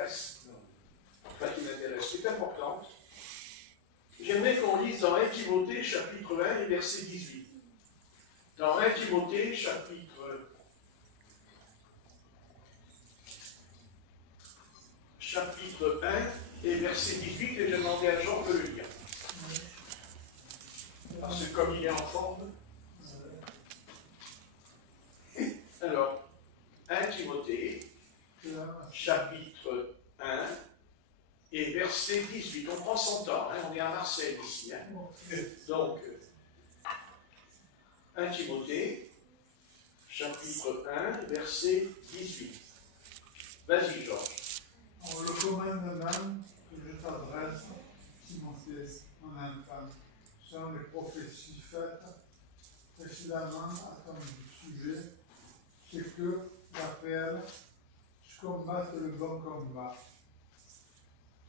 m'intéresse, qui est importante. J'aimerais qu'on lise dans 1 Timothée, chapitre 1 et verset 18. Dans 1 Timothée, chapitre 1 et verset 18, et j'ai demandé à Jean de le lire. Parce que comme il est en forme. Alors, 1 Timothée, chapitre 1 et verset 18. On prend son temps, hein, on est à Marseille ici. Hein. Donc, 1 Timothée, chapitre 1, verset 18. Vas-y, Georges. Le commandement que je t'adresse, Timothée, mon enfant, sont les prophéties faites précédemment à ton sujet, c'est que, d'après elles, je combatte le bon combat,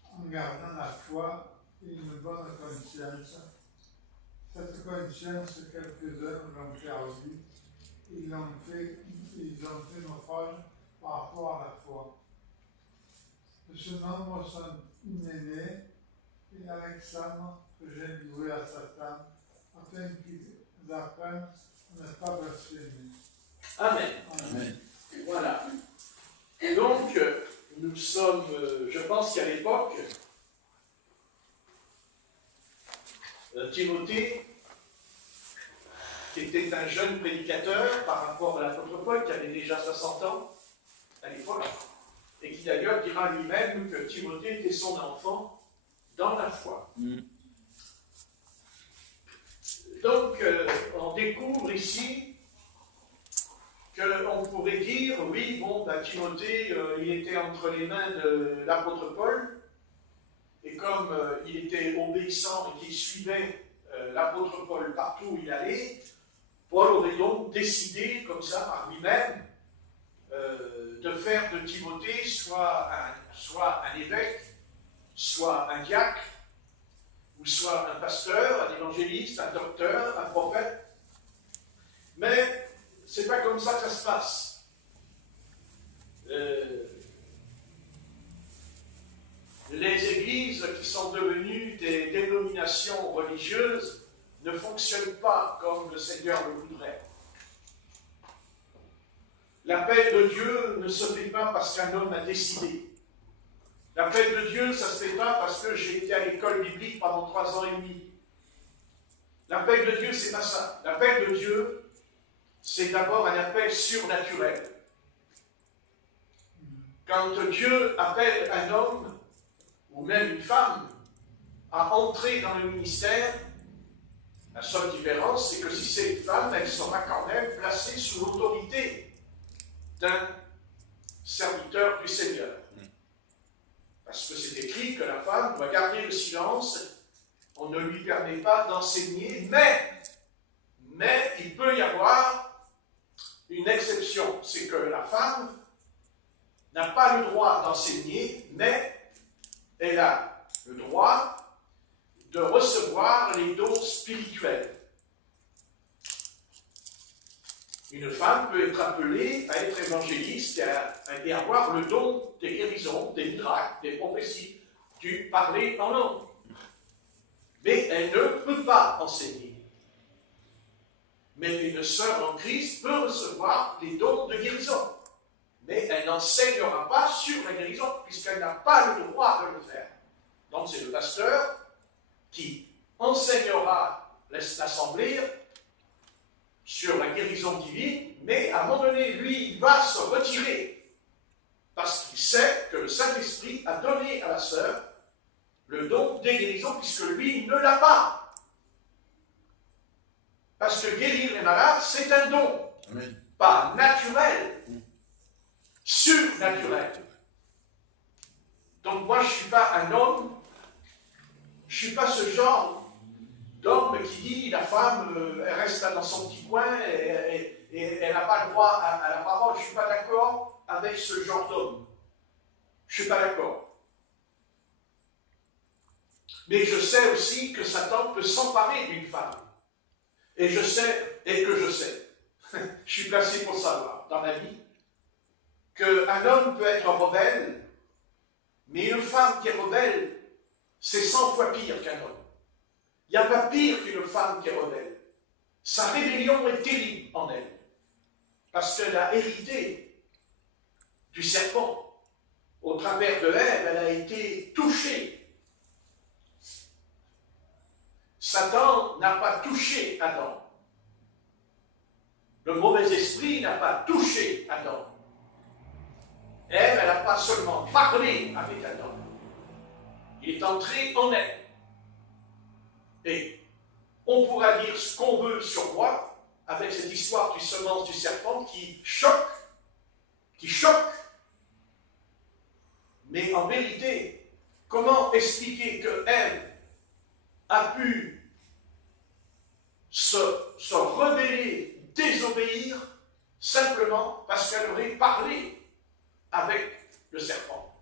en gardant la foi et une bonne conscience. Cette conscience, quelques-uns l'ont perdue, ils ont fait naufrage par rapport à la foi. De ce nombre sont Hyménée et Alexandre que j'ai livré à Satan, afin qu'ils apprennent à ne pas blasphémer. Amen. Amen. Voilà. Donc, nous sommes, je pense qu'à l'époque, Timothée, qui était un jeune prédicateur par rapport à l'apôtre Paul, qui avait déjà 60 ans à l'époque, et qui d'ailleurs dira lui-même que Timothée était son enfant dans la foi. Donc, on découvre ici qu'on pourrait dire, oui, bon, ben, Timothée, il était entre les mains de l'apôtre Paul, et comme il était obéissant et qu'il suivait l'apôtre Paul partout où il allait, Paul aurait donc décidé, comme ça, par lui-même, de faire de Timothée soit un évêque, soit un diacre, ou soit un pasteur, un évangéliste, un docteur, un prophète. Mais c'est pas comme ça que ça se passe. Les églises qui sont devenues des dénominations religieuses ne fonctionnent pas comme le Seigneur le voudrait. L'appel de Dieu ne se fait pas parce qu'un homme a décidé. L'appel de Dieu, ça ne se fait pas parce que j'ai été à l'école biblique pendant 3 ans et demi. L'appel de Dieu, c'est pas ça. L'appel de Dieu, c'est d'abord un appel surnaturel. Quand Dieu appelle un homme, ou même une femme, à entrer dans le ministère, la seule différence, c'est que si c'est une femme, elle sera quand même placée sous l'autorité d'un serviteur du Seigneur. Parce que c'est écrit que la femme doit garder le silence, on ne lui permet pas d'enseigner, mais il peut y avoir une exception, c'est que la femme n'a pas le droit d'enseigner, mais elle a le droit de recevoir les dons spirituels. Une femme peut être appelée à être évangéliste et avoir le don des guérisons, des miracles, des prophéties, du parler en langue. Mais elle ne peut pas enseigner. Mais une sœur en Christ peut recevoir les dons de guérison. Mais elle n'enseignera pas sur la guérison, puisqu'elle n'a pas le droit de le faire. Donc c'est le pasteur qui enseignera l'assemblée sur la guérison divine, mais à un moment donné, lui, il va se retirer, parce qu'il sait que le Saint-Esprit a donné à la sœur le don des guérisons, puisque lui, il ne l'a pas. Parce que guérir les malades, c'est un don. Amen. Pas naturel, surnaturel. Donc moi, je ne suis pas un homme, je ne suis pas ce genre d'homme qui dit la femme, elle reste là dans son petit coin et elle n'a pas le droit à la parole. Je ne suis pas d'accord avec ce genre d'homme. Je ne suis pas d'accord. Mais je sais aussi que Satan peut s'emparer d'une femme. Et je sais, je suis placé pour savoir dans ma vie, qu'un homme peut être rebelle Mais une femme qui est rebelle, c'est 100 fois pire qu'un homme. Il n'y a pas pire qu'une femme qui est rebelle. Sa rébellion est terrible en elle. Parce qu'elle a hérité du serpent. Au travers de Ève, elle a été touchée. Satan n'a pas touché Adam. Le mauvais esprit n'a pas touché Adam. Ève, elle n'a pas seulement parlé avec Adam. Il est entré en elle. Et on pourra dire ce qu'on veut sur moi avec cette histoire du semence du serpent qui choque. Mais en vérité, comment expliquer que Ève a pu se rebeller, désobéir, simplement parce qu'elle aurait parlé avec le serpent?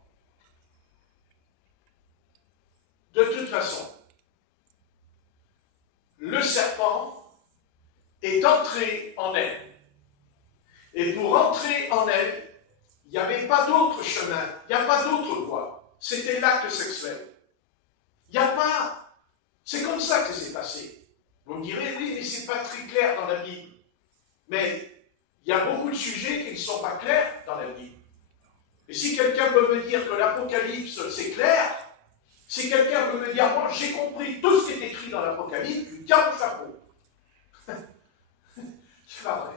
De toute façon, le serpent est entré en elle. Et pour entrer en elle, il n'y avait pas d'autre chemin, il n'y a pas d'autre voie. C'était l'acte sexuel. Il n'y a pas... C'est comme ça que c'est passé. Vous me direz, oui, mais ce n'est pas très clair dans la Bible. Mais il y a beaucoup de sujets qui ne sont pas clairs dans la Bible. Et si quelqu'un peut me dire que l'Apocalypse, c'est clair, si quelqu'un peut me dire, moi, j'ai compris tout ce qui est écrit dans l'Apocalypse, je lui tiens mon chapeau. C'est pas vrai.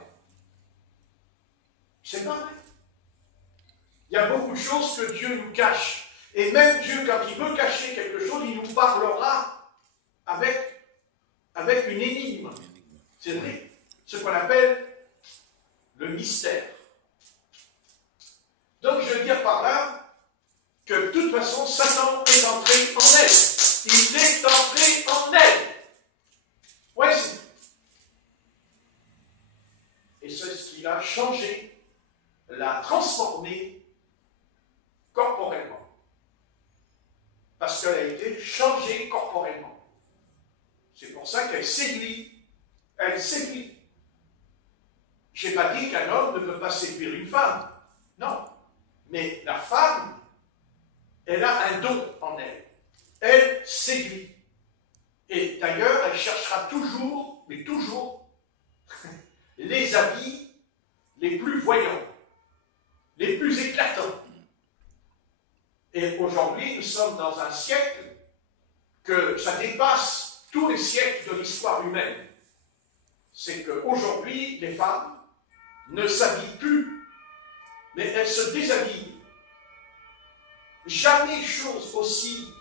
C'est pas vrai. Il y a beaucoup de choses que Dieu nous cache. Et même Dieu, quand il veut cacher quelque chose, il nous parlera avec une énigme. C'est vrai. Ce qu'on appelle le mystère. Donc je veux dire par là que de toute façon, Satan est entré en elle. Il est entré en elle. Ouais, c'est... Et c'est ce qui l'a changé, l'a transformé corporellement. Parce qu'elle a été changée corporellement. C'est pour ça qu'elle séduit. Elle séduit. Je n'ai pas dit qu'un homme ne peut pas séduire une femme. Non. Mais la femme, elle a un don en elle. Elle séduit. Et d'ailleurs, elle cherchera toujours, mais toujours, les habits les plus voyants, les plus éclatants. Et aujourd'hui, nous sommes dans un siècle que ça dépasse tous les siècles de l'histoire humaine. C'est qu'aujourd'hui, les femmes ne s'habillent plus, mais elles se déshabillent. Jamais chose aussi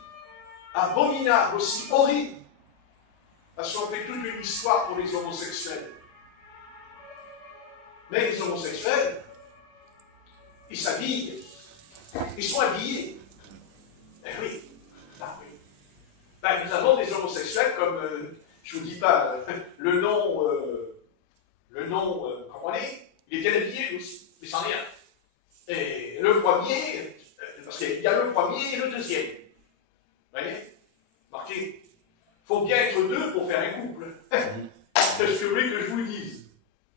abominable, aussi horrible, parce qu'on fait toute une histoire pour les homosexuels. Mais les homosexuels, ils s'habillent, ils sont habillés. Eh oui, ah oui. Ben, nous avons des homosexuels comme, je ne vous dis pas le nom, comment on est, il est bien habillé lui aussi, mais sans rien. Et le premier, parce qu'il y a le premier et le deuxième. Vous voyez? Marquez, il faut bien être deux pour faire un couple. C'est ce que vous voulez que je vous dise.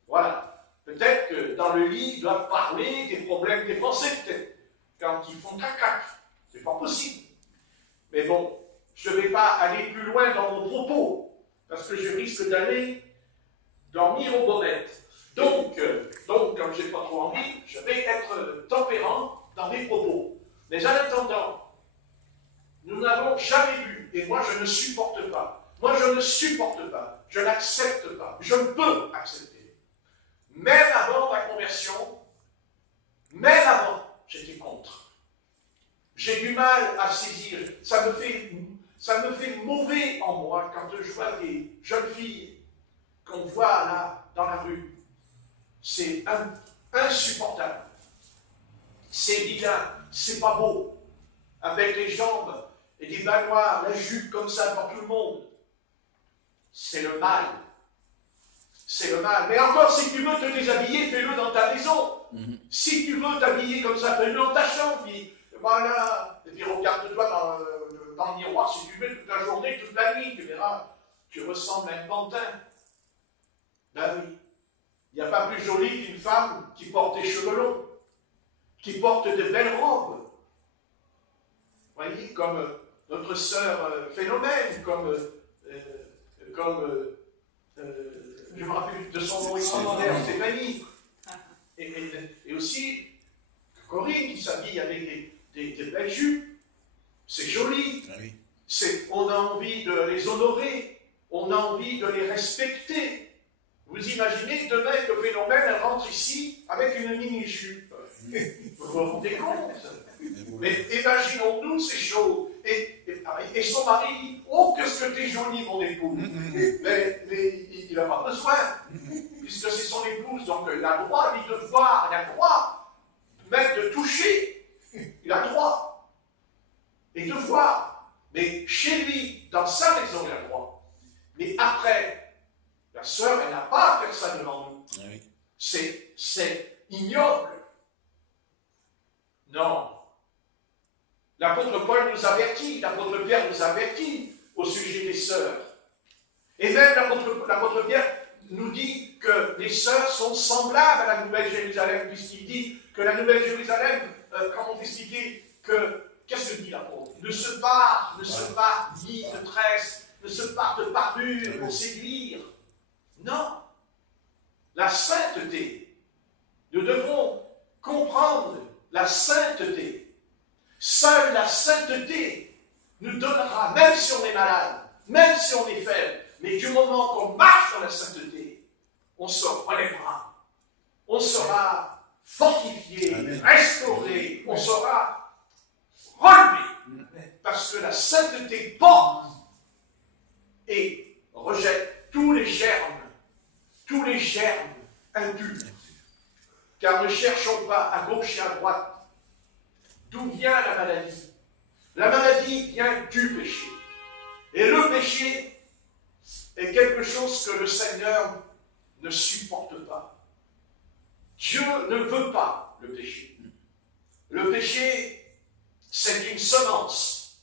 Voilà. Peut-être que dans le lit, ils doivent parler des problèmes des Français, peut-être, quand ils font cacac. C'est pas possible. Mais bon, je ne vais pas aller plus loin dans mon propos, parce que je risque d'aller dormir aux pommettes. Donc, comme je n'ai pas trop envie, je vais être tempérant dans mes propos. Mais en attendant, nous n'avons jamais vu, et moi je ne supporte pas, je n'accepte pas, je ne peux accepter. Même avant ma conversion, même avant, j'étais contre. J'ai du mal à saisir, ça me fait mauvais en moi quand je vois des jeunes filles qu'on voit là, dans la rue. C'est insupportable. C'est vilain, c'est pas beau. Avec les jambes et des bas noirs, la jupe comme ça pour tout le monde. C'est le mal. C'est le mal. Mais encore, si tu veux te déshabiller, fais-le dans ta maison. Si tu veux t'habiller comme ça, fais-le dans ta chambre. Puis voilà. Et puis regarde-toi dans le miroir si tu veux, toute la journée, toute la nuit. Tu verras, tu ressembles à un pantin. Ben oui. Il n'y a pas plus joli qu'une femme qui porte des cheveux longs, qui porte de belles robes. voyez, comme notre sœur Phénomène, comme je me rappelle de son nom extraordinaire, Stéphanie, et aussi Corinne qui s'habille avec des belles jupes, c'est joli, on a envie de les honorer, on a envie de les respecter. Vous imaginez demain que Phénomène elle rentre ici avec une mini-jupe. Vous vous rendez compte? Mais imaginons-nous ces choses. Et son mari dit, oh, qu'est-ce que t'es jolie, mon épouse. Mais il n'a pas besoin, puisque c'est son épouse, donc il a le droit, lui, de voir, il a le droit, même de toucher, il a le droit, et de voir. Mais chez lui, dans sa maison, il a le droit. Mais après, la sœur, elle n'a pas à faire ça devant nous. C'est ignoble. Non. L'apôtre Paul nous avertit, l'apôtre Pierre nous avertit au sujet des sœurs. Et même l'apôtre Pierre nous dit que les sœurs sont semblables à la Nouvelle Jérusalem, puisqu'il dit que la Nouvelle Jérusalem, quand on dit qu'est-ce que dit l'apôtre? Ne se barre ni de tresse, ne se barre de parure pour séduire. Non. La sainteté. Nous devons comprendre la sainteté. Seule la sainteté nous donnera, même si on est malade, même si on est faible, mais du moment qu'on marche dans la sainteté, on se relèvera, on sera fortifié, restauré, on sera relevé, parce que la sainteté porte et rejette tous les germes impurs. Car ne cherchons pas à gauche et à droite. D'où vient la maladie? La maladie vient du péché. Et le péché est quelque chose que le Seigneur ne supporte pas. Dieu ne veut pas le péché. Le péché, c'est une semence.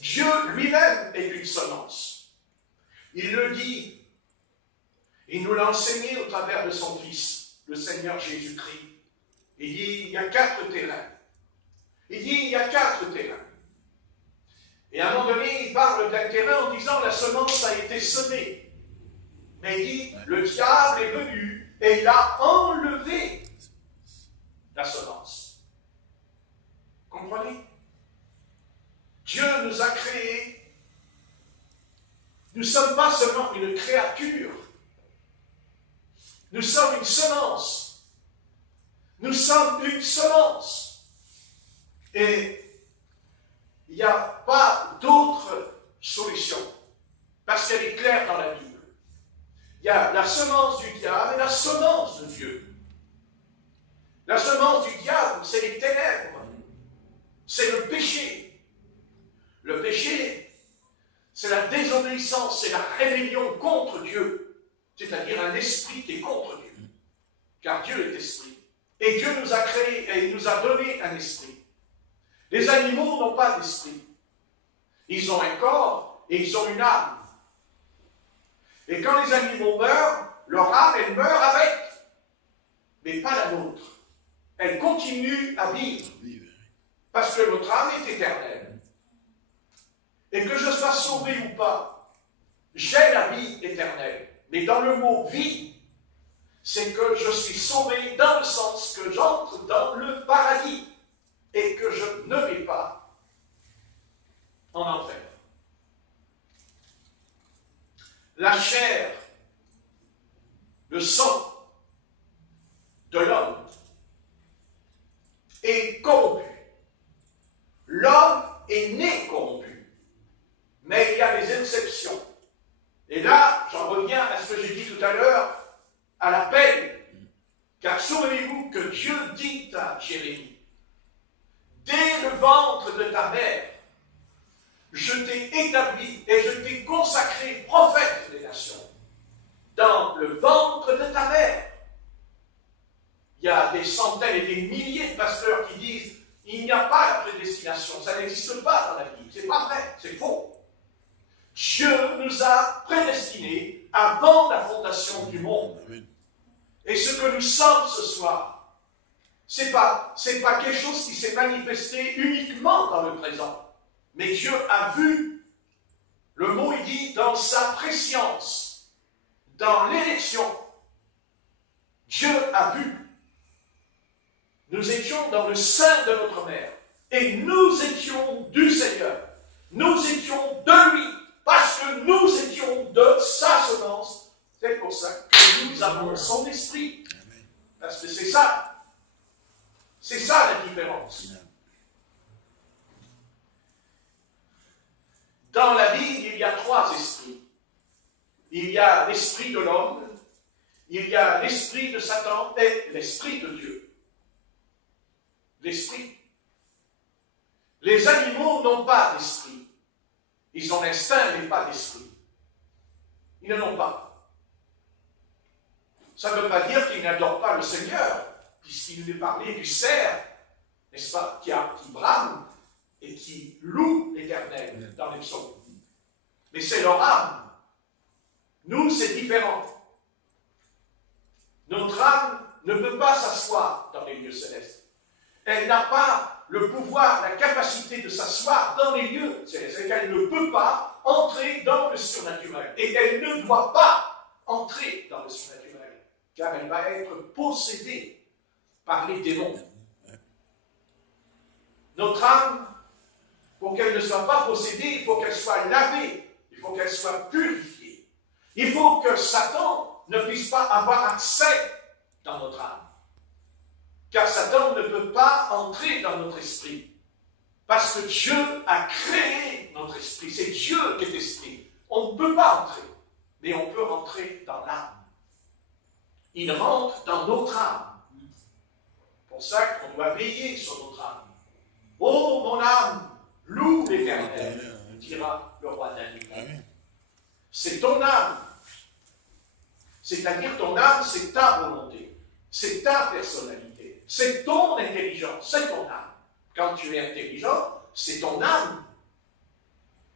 Dieu lui-même est une semence. Il le dit, il nous l'a enseigné au travers de son Fils, le Seigneur Jésus-Christ. Il dit, il y a 4 terrains. Il dit, il y a 4 terrains. Et à un moment donné, il parle d'un terrain en disant, la semence a été semée. Mais il dit, le diable est venu et il a enlevé la semence. Comprenez? Dieu nous a créés. Nous ne sommes pas seulement une créature. Nous sommes une semence. Nous sommes une semence. Et il n'y a pas d'autre solution, parce qu'elle est claire dans la Bible. Il y a la semence du diable et la semence de Dieu. La semence du diable, c'est les ténèbres, c'est le péché. Le péché, c'est la désobéissance, c'est la rébellion contre Dieu, c'est-à-dire un esprit qui est contre Dieu, car Dieu est esprit. Et Dieu nous a créés et il nous a donné un esprit. Les animaux n'ont pas d'esprit. Ils ont un corps et ils ont une âme. Et quand les animaux meurent, leur âme, elle meurt avec. Mais pas la nôtre. Elle continue à vivre. Parce que notre âme est éternelle. Et que je sois sauvé ou pas, j'ai la vie éternelle. Mais dans le mot vie, c'est que je suis sauvé dans le sens que j'entre dans le paradis. Et que je ne vais pas en enfer. La chair, le sang de l'homme est corrompu. L'homme est né corrompu. Mais il y a des exceptions. Et là, j'en reviens à ce que j'ai dit tout à l'heure, à l'appel. Car souvenez-vous que Dieu dit à Jérémie, dès le ventre de ta mère, je t'ai établi et je t'ai consacré prophète des nations. Dans le ventre de ta mère. Il y a des centaines et des milliers de pasteurs qui disent il n'y a pas de prédestination, ça n'existe pas dans la Bible. C'est pas vrai, c'est faux. Dieu nous a prédestinés avant la fondation du monde. Et ce que nous sommes ce soir, C'est pas quelque chose qui s'est manifesté uniquement dans le présent. Mais Dieu a vu, le mot il dit, dans sa préscience, dans l'élection. Dieu a vu. Nous étions dans le sein de notre mère. Et nous étions du Seigneur. Nous étions de lui. Parce que nous étions de sa semence. C'est pour ça que nous avons son esprit. Parce que c'est ça. C'est ça la différence. Dans la Bible, il y a 3 esprits. Il y a l'esprit de l'homme, il y a l'esprit de Satan et l'esprit de Dieu. L'esprit. Les animaux n'ont pas d'esprit. Ils ont l'instinct, mais pas d'esprit. Ils n'en ont pas. Ça ne veut pas dire qu'ils n'adorent pas le Seigneur, puisqu'il nous est parlé du cerf, n'est-ce pas, qui brame et qui loue l'Éternel dans les psaumes. Mais c'est leur âme. Nous, c'est différent. Notre âme ne peut pas s'asseoir dans les lieux célestes. Elle n'a pas le pouvoir, la capacité de s'asseoir dans les lieux célestes. Elle ne peut pas entrer dans le surnaturel. Et elle ne doit pas entrer dans le surnaturel, car elle va être possédée par les démons. Notre âme, pour qu'elle ne soit pas possédée, il faut qu'elle soit lavée, il faut qu'elle soit purifiée. Il faut que Satan ne puisse pas avoir accès dans notre âme. Car Satan ne peut pas entrer dans notre esprit. Parce que Dieu a créé notre esprit. C'est Dieu qui est esprit. On ne peut pas entrer, mais on peut rentrer dans l'âme. Il rentre dans notre âme. C'est pour ça qu'on doit veiller sur notre âme. Oh, mon âme, loue l'Éternel, dira le roi David. C'est ton âme. C'est-à-dire ton âme, c'est ta volonté. C'est ta personnalité. C'est ton intelligence. C'est ton âme. Quand tu es intelligent, c'est ton âme.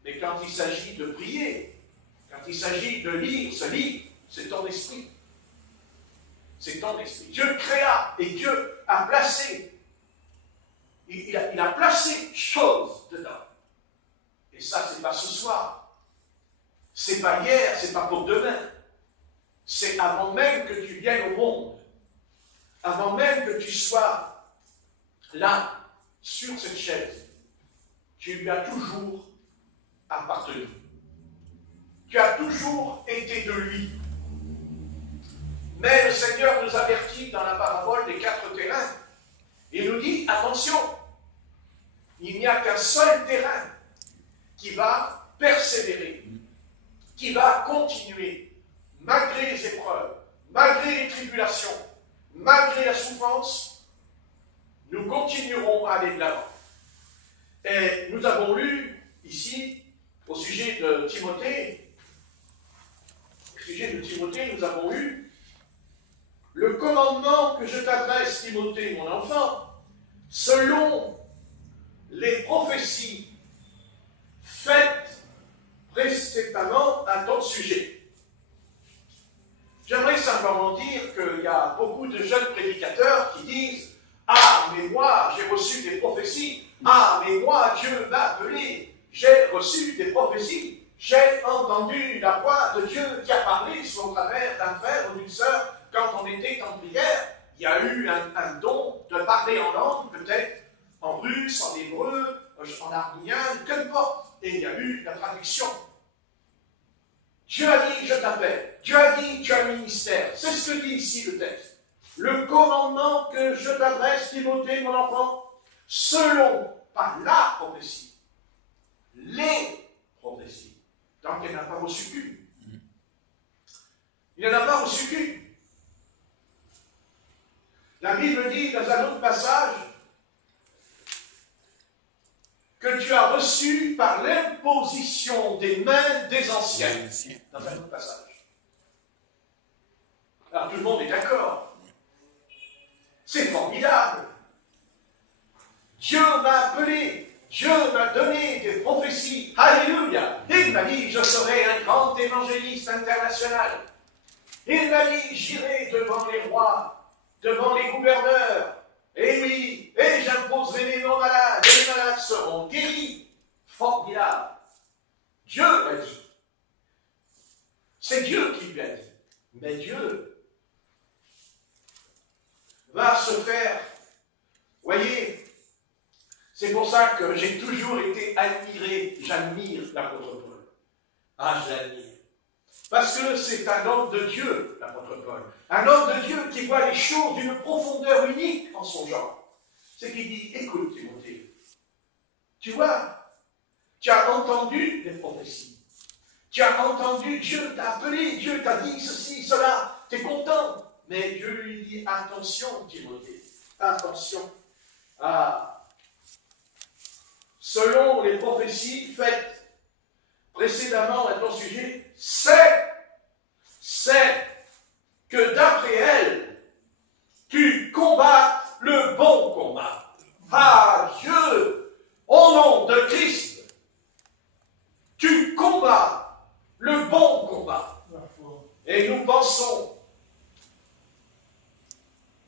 Mais quand il s'agit de prier, quand il s'agit de lire ce livre, c'est ton esprit. C'est ton esprit. Dieu créa et Dieu a placé. Il a placé choses dedans. Et ça, c'est pas ce soir. C'est pas hier, c'est pas pour demain. C'est avant même que tu viennes au monde. Avant même que tu sois là, sur cette chaise. Tu lui as toujours appartenu. Tu as toujours été de lui. Mais le Seigneur nous avertit dans la parabole des 4 terrains. Il nous dit, attention, il n'y a qu'un seul terrain qui va persévérer, qui va continuer, malgré les épreuves, malgré les tribulations, malgré la souffrance, nous continuerons à aller de l'avant. Et nous avons lu ici, au sujet de Timothée, nous avons eu le commandement que je t'adresse, Timothée, mon enfant, selon les prophéties faites précédemment à ton sujet. J'aimerais simplement dire qu'il y a beaucoup de jeunes prédicateurs qui disent « Ah, mais moi, j'ai reçu des prophéties. Ah, mais moi, Dieu m'a appelé. J'ai reçu des prophéties. J'ai entendu la voix de Dieu qui a parlé au travers d'un frère ou d'une sœur quand on était en prière. Il y a eu un don de parler en langue, peut-être en russe, en hébreu, en arménien, qu'importe. Et il y a eu la traduction. Dieu a dit, je t'appelle. Dieu a dit, tu as un ministère. C'est ce que dit ici le texte. Le commandement que je t'adresse, Timothée, mon enfant, selon, pas la prophétie, les prophéties. Donc il n'en a pas reçu qu'une. Il n'en a pas reçu qu'une. La Bible dit dans un autre passage que tu as reçu par l'imposition des mains des anciens. Dans un autre passage. Alors tout le monde est d'accord. C'est formidable. Dieu m'a appelé. Dieu m'a donné des prophéties. Alléluia. Il m'a dit, je serai un grand évangéliste international. Il m'a dit, j'irai devant les rois, devant les gouverneurs, Et oui, et j'imposerai les non malades, et les malades seront guéris. Formidable. Dieu l'a dit. C'est Dieu qui lui a dit. Mais Dieu va se faire. Voyez, c'est pour ça que j'ai toujours été admiré. J'admire l'apôtre Paul. Ah, je l'admire. Parce que c'est un homme de Dieu, l'apôtre Paul. Un homme de Dieu qui voit les choses d'une profondeur unique en son genre. C'est qu'il dit, écoute Timothée, tu vois, tu as entendu les prophéties. Tu as entendu, Dieu t'a appelé, Dieu t'a dit ceci, cela, tu es content. Mais Dieu lui dit, attention Timothée, attention. Ah, selon les prophéties faites précédemment à ton sujet, c'est que d'après elle, tu combattes le bon combat. Ah Dieu, au nom de Christ, tu combats le bon combat. Et nous pensons,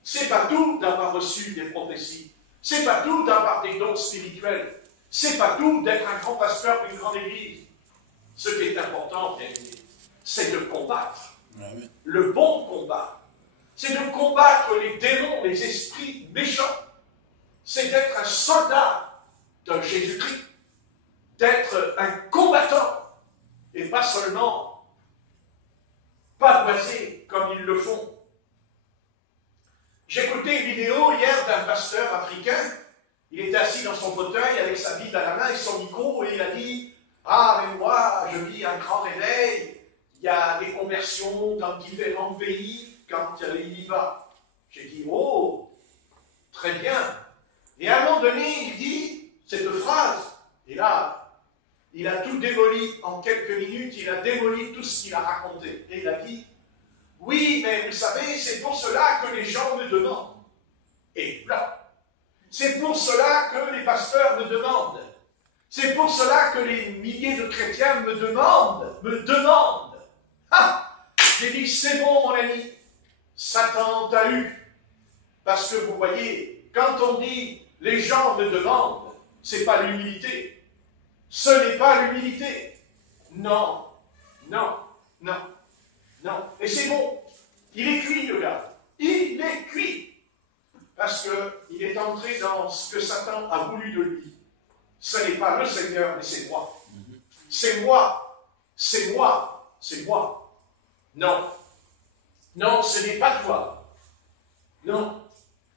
c'est pas tout d'avoir reçu des prophéties, c'est pas tout d'avoir des dons spirituels, c'est pas tout d'être un grand pasteur d'une grande église. Ce qui est important, c'est de combattre le bon combat. C'est de combattre les démons, les esprits méchants. C'est d'être un soldat de Jésus-Christ, d'être un combattant, et pas seulement pavoiser comme ils le font. J'ai écouté une vidéo hier d'un pasteur africain. Il était assis dans son fauteuil avec sa Bible à la main et son micro, et il a dit « Ah, mais moi, je vis un grand réveil. Il y a des conversions dans différents pays quand il y va. » J'ai dit « Oh, très bien. » Et à un moment donné, il dit cette phrase, et là, il a tout démoli en quelques minutes, il a démoli tout ce qu'il a raconté. Et il a dit « Oui, mais vous savez, c'est pour cela que les gens me demandent. » Et là, c'est pour cela que les pasteurs me demandent. C'est pour cela que les milliers de chrétiens me demandent. Ah, j'ai dit, c'est bon, mon ami, Satan t'a eu. Parce que vous voyez, quand on dit les gens me demandent, c'est pas l'humilité. Ce n'est pas l'humilité. Non, non, non, non. Et c'est bon. Il est cuit, le gars. Il est cuit. Parce qu'il est entré dans ce que Satan a voulu de lui. Ce n'est pas le Seigneur, mais c'est moi. C'est moi. C'est moi. C'est moi. Non. Non, ce n'est pas toi. Non.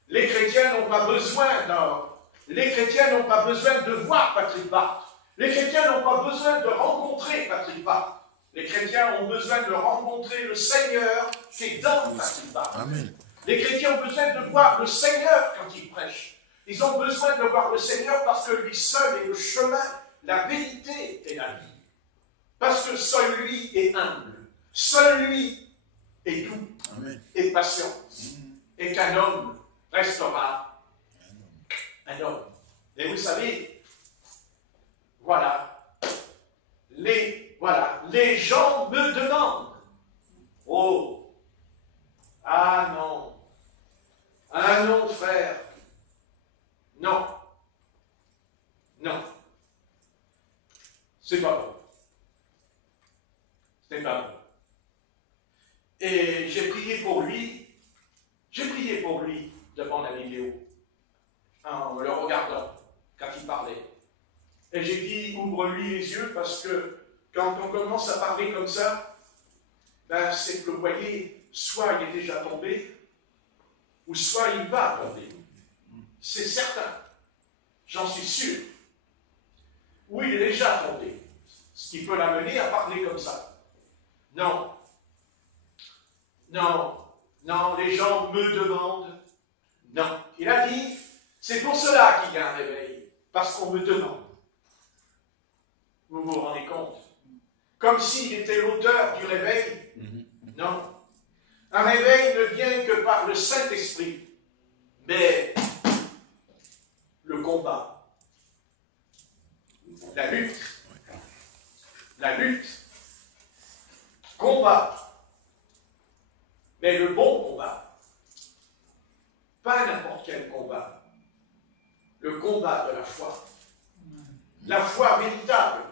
Les chrétiens n'ont pas besoin d'or. Les chrétiens n'ont pas besoin de voir Patrick Bart. Les chrétiens n'ont pas besoin de rencontrer Patrick Bart. Les chrétiens ont besoin de rencontrer le Seigneur qui est dans Patrick Bart. Amen. Les chrétiens ont besoin de voir le Seigneur quand ils prêchent. Ils ont besoin de voir le Seigneur parce que lui seul est le chemin, la vérité et la vie. Parce que seul lui est humble. Seul lui est doux. Amen. Et patient. Et qu'un homme restera un homme. Et vous savez, voilà, les gens me demandent. Oh, ah non. Ah non, frère. Non. Non. C'est pas bon. C'est pas bon. Et j'ai prié pour lui devant la vidéo, en le regardant, quand il parlait. Et j'ai dit, ouvre-lui les yeux, parce que quand on commence à parler comme ça, ben c'est que, vous voyez, soit il est déjà tombé, ou soit il va tomber. C'est certain. J'en suis sûr. Ou il est déjà tombé. Ce qui peut l'amener à parler comme ça. Non. Non. Non, les gens me demandent. Non. Il a dit, c'est pour cela qu'il y a un réveil. Parce qu'on me demande. Vous vous rendez compte? Comme s'il était l'auteur du réveil. Non. Un réveil ne vient que par le Saint-Esprit. Mais le combat, la lutte, combat, mais le bon combat. Pas n'importe quel combat. Le combat de la foi. La foi véritable.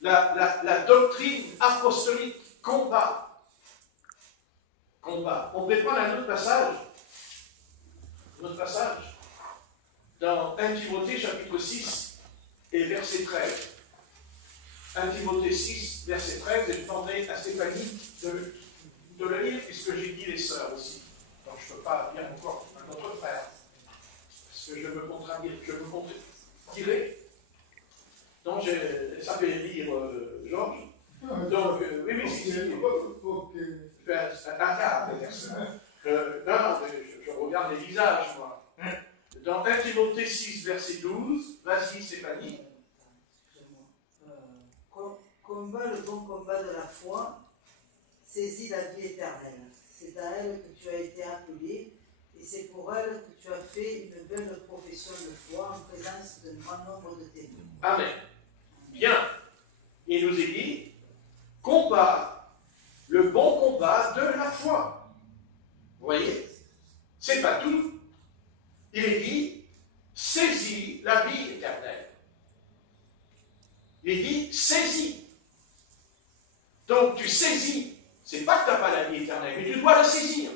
La doctrine apostolique. Combat. Combat. On peut prendre un autre passage. Un autre passage. Dans 1 Timothée chapitre 6 et verset 13. 1 Timothée 6, verset 13, et je demanderai à Stéphanie de le lire, puisque j'ai dit les sœurs aussi. Donc je ne peux pas lire encore un autre frère, parce que je me contredirai. Donc ça fait lire Georges. Donc, oui, si. Non, je regarde les visages, moi. Dans 1 Timothée 6, verset 12, vas-y Stéphanie. Combat le bon combat de la foi, saisis la vie éternelle. C'est à elle que tu as été appelé, et c'est pour elle que tu as fait une belle profession de foi en présence d'un grand nombre de témoins. Amen. Bien. Il nous est dit, combat, le bon combat de la foi. Vous voyez? C'est pas tout. Il est dit, saisis la vie éternelle. Il est dit, saisis. Donc tu saisis, c'est pas que tu n'as pas la vie éternelle, mais tu dois la saisir.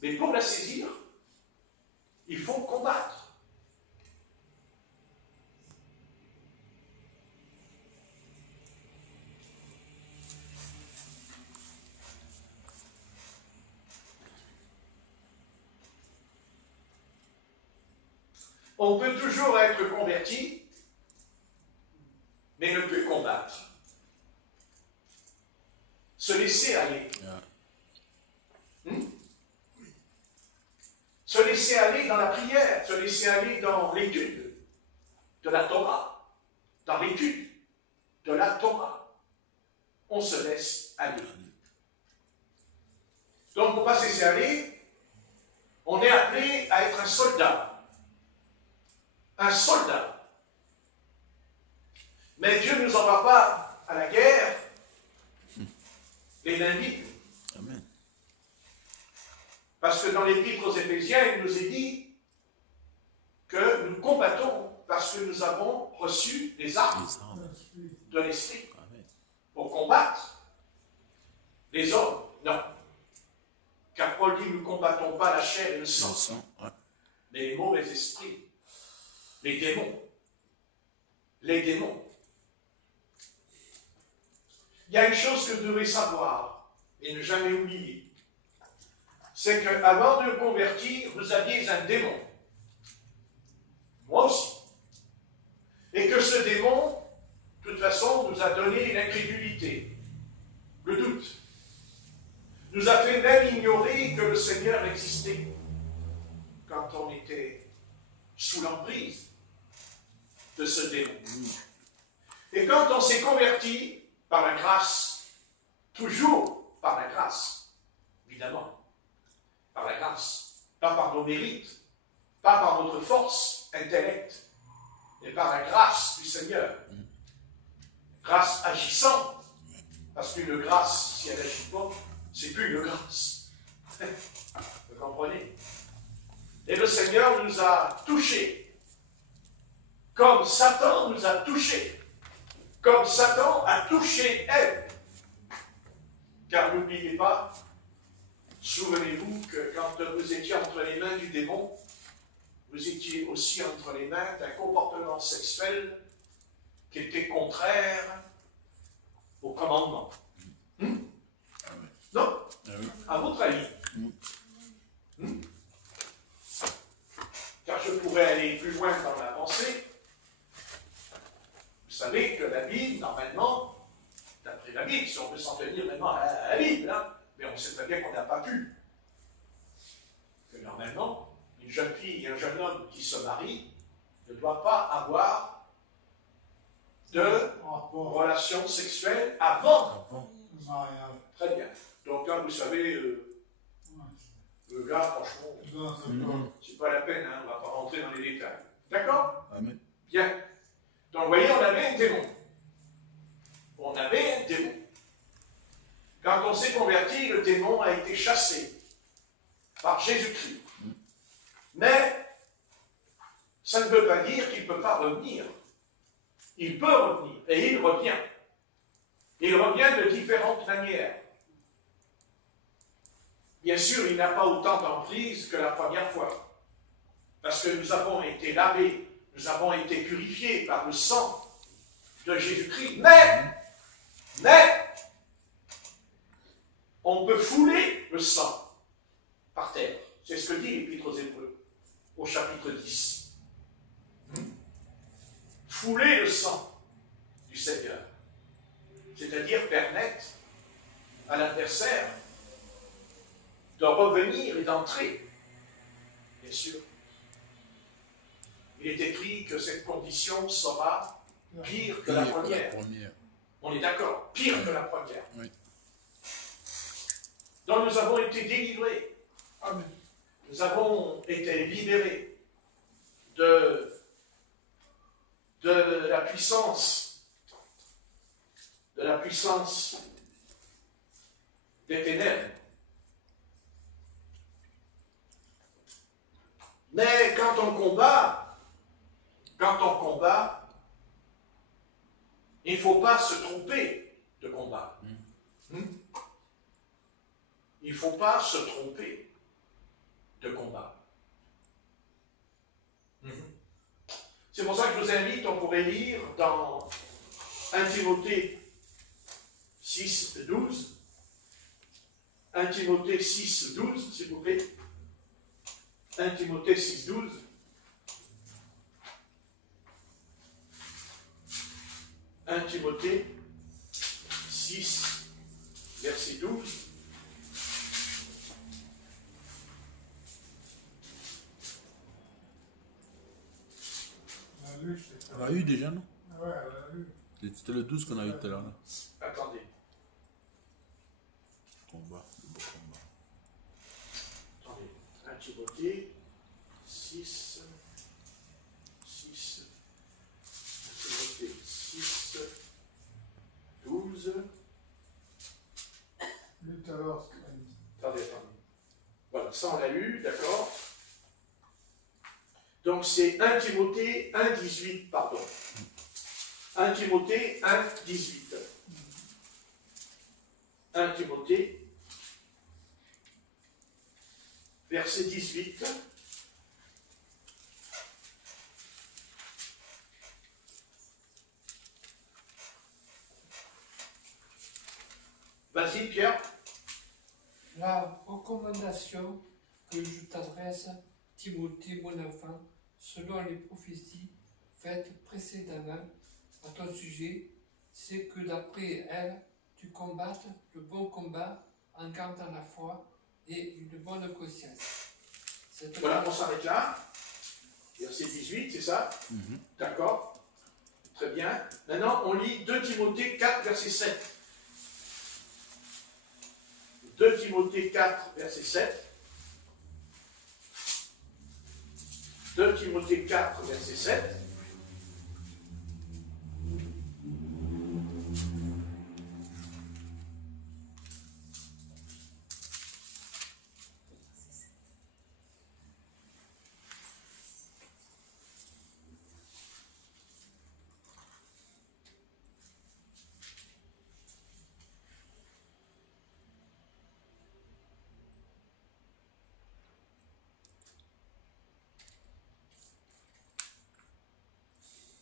Mais pour la saisir, il faut combattre. On peut toujours être converti, mais ne plus combattre. Se laisser aller. Se laisser aller dans la prière, se laisser aller dans l'étude de la Torah. Dans l'étude de la Torah. On se laisse aller. Donc, pour ne pas se laisser aller, on est appelé à être un soldat. Un soldat. Mais Dieu ne nous envoie pas à la guerre les mains vides. Amen. Parce que dans l'Épître aux Éphésiens, il nous est dit que nous combattons parce que nous avons reçu les armes de l'Esprit pour combattre les hommes. Non. Car Paul dit, nous ne combattons pas la chair et le sang, mais les mauvais esprits, les démons. Les démons. Il y a une chose que vous devez savoir et ne jamais oublier. C'est qu'avant de convertir, vous aviez un démon. Moi aussi. Et que ce démon, de toute façon, nous a donné l'incrédulité, le doute. Nous a fait même ignorer que le Seigneur existait quand on était sous l'emprise de ce démon. Et quand on s'est converti, par la grâce, toujours par la grâce, évidemment, par la grâce, pas par nos mérites, pas par notre force, intellect, mais par la grâce du Seigneur. Grâce agissante, parce qu'une grâce, si elle n'agit pas, c'est plus une grâce. Vous comprenez? Et le Seigneur nous a touchés, comme Satan nous a touchés. Comme Satan a touché Ève. Car n'oubliez pas, souvenez-vous que quand vous étiez entre les mains du démon, vous étiez aussi entre les mains d'un comportement sexuel qui était contraire au commandement. Non? À votre avis? Car je pourrais aller plus loin dans la pensée. Vous savez que la Bible, normalement, d'après la Bible, si on veut s'en tenir maintenant à la Bible, hein, mais on sait très bien qu'on n'a pas pu. Que normalement, une jeune fille et un jeune homme qui se marient ne doivent pas avoir de relations sexuelles avant le mariage. Très bien. Donc là, vous savez, le gars, franchement, c'est pas la peine, hein, on ne va pas rentrer dans les détails. D'accord? Amen. Bien. Donc, vous voyez, on avait un démon. On avait un démon. Quand on s'est converti, le démon a été chassé par Jésus-Christ. Mais ça ne veut pas dire qu'il ne peut pas revenir. Il peut revenir, et il revient. Il revient de différentes manières. Bien sûr, il n'a pas autant d'emprise que la première fois. Parce que nous avons été lavés, nous avons été purifiés par le sang de Jésus-Christ. Mais, on peut fouler le sang par terre. C'est ce que dit l'Épître aux Hébreux, au chapitre 10. Fouler le sang du Seigneur. C'est-à-dire permettre à l'adversaire de revenir et d'entrer. Bien sûr. Il est écrit que cette condition sera pire que la première. On est d'accord, pire que la première. Oui. Donc nous avons été délivrés. Amen. Nous avons été libérés de la puissance des ténèbres. Mais quand on combat, il ne faut pas se tromper de combat. Il ne faut pas se tromper de combat. C'est pour ça que je vous invite, on pourrait lire dans 1 Timothée 6, 12. 1 Timothée 6, 12, s'il vous plaît. 1 Timothée 6, 12. Timothée 6, verset 12. On l'a eu déjà, non? Ouais, elle a eu. C'était le 12 qu'on a eu tout à l'heure. Attendez. Combat, le beau combat. Attendez. 1 Timothée 6, 12. Lui, tout à l'heure, ce qu'elle a dit. Attendez. Voilà, ça on l'a lu, d'accord. Donc c'est 1 Timothée 1, 18, pardon. 1 Timothée 1, 18. 1 Timothée, verset 18. Vas-y, Pierre. La recommandation que je t'adresse, Timothée, mon enfant, selon les prophéties faites précédemment à ton sujet, c'est que d'après elles, tu combattes le bon combat en gardant la foi et une bonne conscience. Voilà, on s'arrête là. Verset 18, c'est ça? D'accord. Très bien. Maintenant, on lit 2 Timothée 4, verset 7. 2 Timothée 4, verset 7. 2 Timothée 4, verset 7.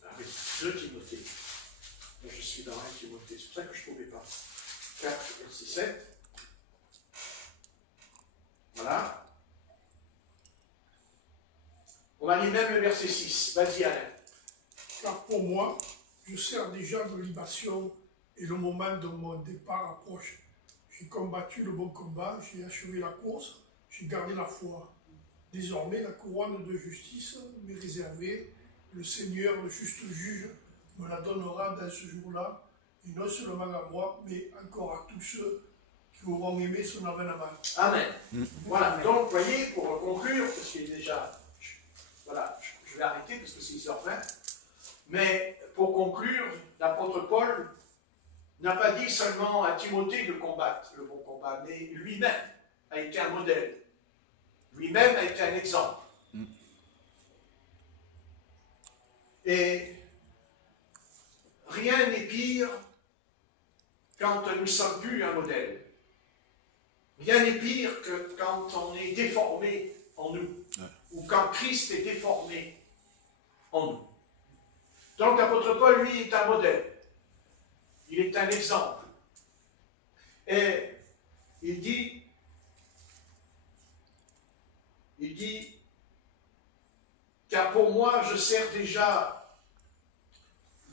Ah oui, 2 Timothée. Moi, je suis dans 1 Timothée, c'est pour ça que je ne trouvais pas. 4, verset 7. Voilà. On va lire même le verset 6. Vas-y, Alain. Car pour moi, je sers déjà de libation et le moment de mon départ approche. J'ai combattu le bon combat, j'ai achevé la course, j'ai gardé la foi. Désormais, la couronne de justice m'est réservée. Le Seigneur, le juste juge, me la donnera dans ce jour-là, et non seulement à moi, mais encore à tous ceux qui auront aimé son avènement. Amen. Voilà, donc, vous voyez, pour conclure, parce qu'il est déjà... Voilà, je vais arrêter parce que c'est 6h20. Mais pour conclure, l'apôtre Paul n'a pas dit seulement à Timothée de combattre le bon combat, mais lui-même a été un modèle. Lui-même a été un exemple. Et rien n'est pire quand nous ne sommes plus un modèle. Rien n'est pire que quand on est déformé en nous, ou quand Christ est déformé en nous. Donc l'apôtre Paul, lui, est un modèle. Il est un exemple. Et il dit, car pour moi, je sers déjà